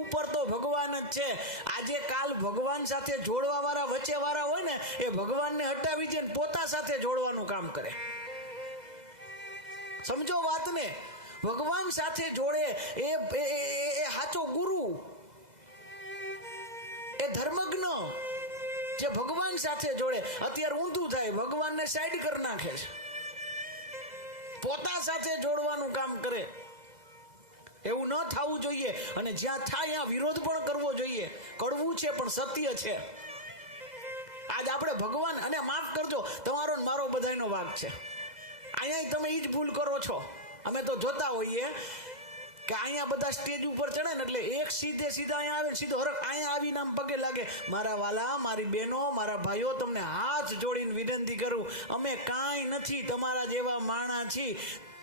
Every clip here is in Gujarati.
ઉપર તો ભગવાન જ છે. આજે કાલ ભગવાન સાથે જોડવા વાળા વચ્ચે વાળા હોય ને એ ભગવાનને હટાવી દે, પોતા સાથે જોડવાનું કામ કરે. સમજો વાતને. ભગવાન સાથે જોડે એ સાચો ગુરુ, એ ધર્મજ્ઞ જે ભગવાન સાથે જોડે. અત્યારે ઊંધું થાય, ભગવાનને સાઈડ કરી નાખે છે, પોતા સાથે જોડવાનું કામ કરે. એવું ન થવું જોઈએ. અને જ્યાં થાય ત્યાં વિરોધ પણ કરવો જોઈએ. કડવું છે પણ સત્ય છે. આજ આપણે ભગવાન, અને માફ કરજો, તમારો મારો બધાનો વાંક છે. અહીંયા તમે ઈ જ ભૂલ કરો છો. અમે તો જોતા હોઈએ કે અહીંયા બધા સ્ટેજ ઉપર ચડે ને એટલે એક સીધે સીધા અહીંયા આવે, સીધો હરખ અહીંયા આવીને આમ પગે લાગે, મારા વાલા, મારી બહેનો, મારા ભાઈઓ, તમને હાથ જોડીને વિનંતી કરું, અમે કાંઈ નથી, તમારા જેવા માણા છીએ.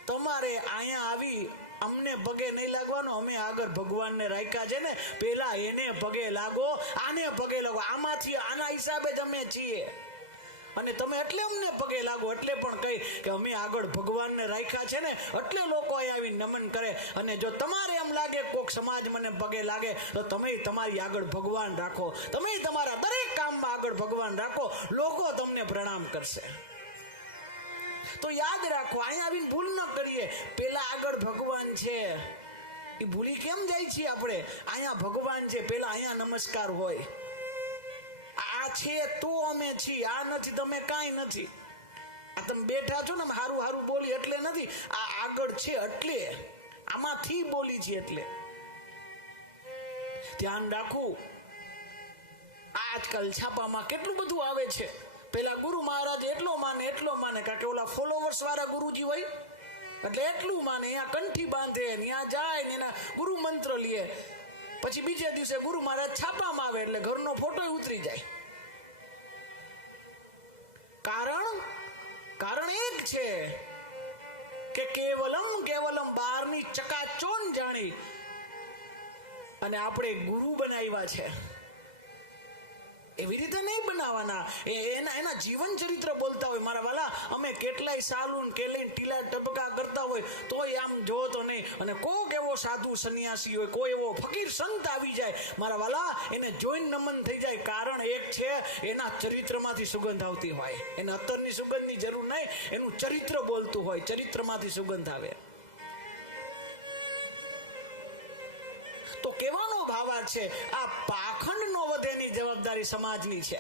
તમારે અહીંયા આવી અમને પગે નહીં લાગવાનો. અમે આગળ ભગવાનને રાખ્યા છે ને, પેલા એને પગે લાગો, આને પગે લાગો. આમાંથી આના હિસાબે જ અમે છીએ. અને તમે એટલે અમને પગે લાગો, એટલે પણ કહી કે અમે આગળ ભગવાનને રાખ્યા છે ને, એટલે લોકો આવી નમન કરે. અને જો તમારે એમ લાગે કોક સમાજ મને પગે લાગે, તો તમે તમારી આગળ ભગવાન રાખો. તમે તમારા દરેક કામમાં આગળ ભગવાન રાખો, લોકો તમને પ્રણામ કરશે. તો યાદ રાખો, અહીંયા આવીને ભૂલ ન કરીએ. પેલા આગળ ભગવાન છે, એ ભૂલી કેમ જાય છીએ આપણે? અહીંયા ભગવાન છે, પેલા અહીંયા નમસ્કાર હોય. આ છે તો અમે છીએ, આ નથી તમે કાંઈ નથી. આ તમે બેઠા છો ને હારું હારું બોલી એટલે નથી, આ આગળ છે એટલે, આમાંથી બોલી છે એટલે. ધ્યાન રાખવું. આજકાલ છાપામાં કેટલું બધું આવે છે. પેલા ગુરુ મહારાજ એટલો માને કારણ કે ઓલા ફોલોવર્સ વાળા ગુરુજી હોય એટલે એટલું માને, અહીંયા કંઠી બાંધે, ત્યાં જાય ને એના ગુરુ મંત્ર લે. પછી બીજે દિવસે ગુરુ મહારાજ છાપામાં આવે એટલે ઘરનો ફોટો ઉતરી જાય. કારણ એક છે કે કેવલમ બહારની ચકાચોન જાણી અને આપણે ગુરુ બનાવ્યા છે. એવી રીતે નહીં બનાવવાના. એના જીવન ચરિત્ર બોલતા હોય. મારા વાલા, અમે કેટલાય સાલુન કેલીન ટીલા ટપકા કરતા હોય તોય આમ જો તો નહીં. અને કોક એવો સાધુ સંન્યાસી હોય, કોઈ એવો ફકીર સંત આવી જાય, મારા વાલા, એને જોઈને નમન થઈ જાય. કારણ એક છે, એના ચરિત્રમાંથી સુગંધ આવતી હોય. એને અત્તરની સુગંધની જરૂર નહીં, એનું ચરિત્ર બોલતું હોય, ચરિત્રમાંથી સુગંધ આવે. તો કેવાનો ભાવ છે, આ પાખંડ નો વધેની જવાબદારી સમાજની છે.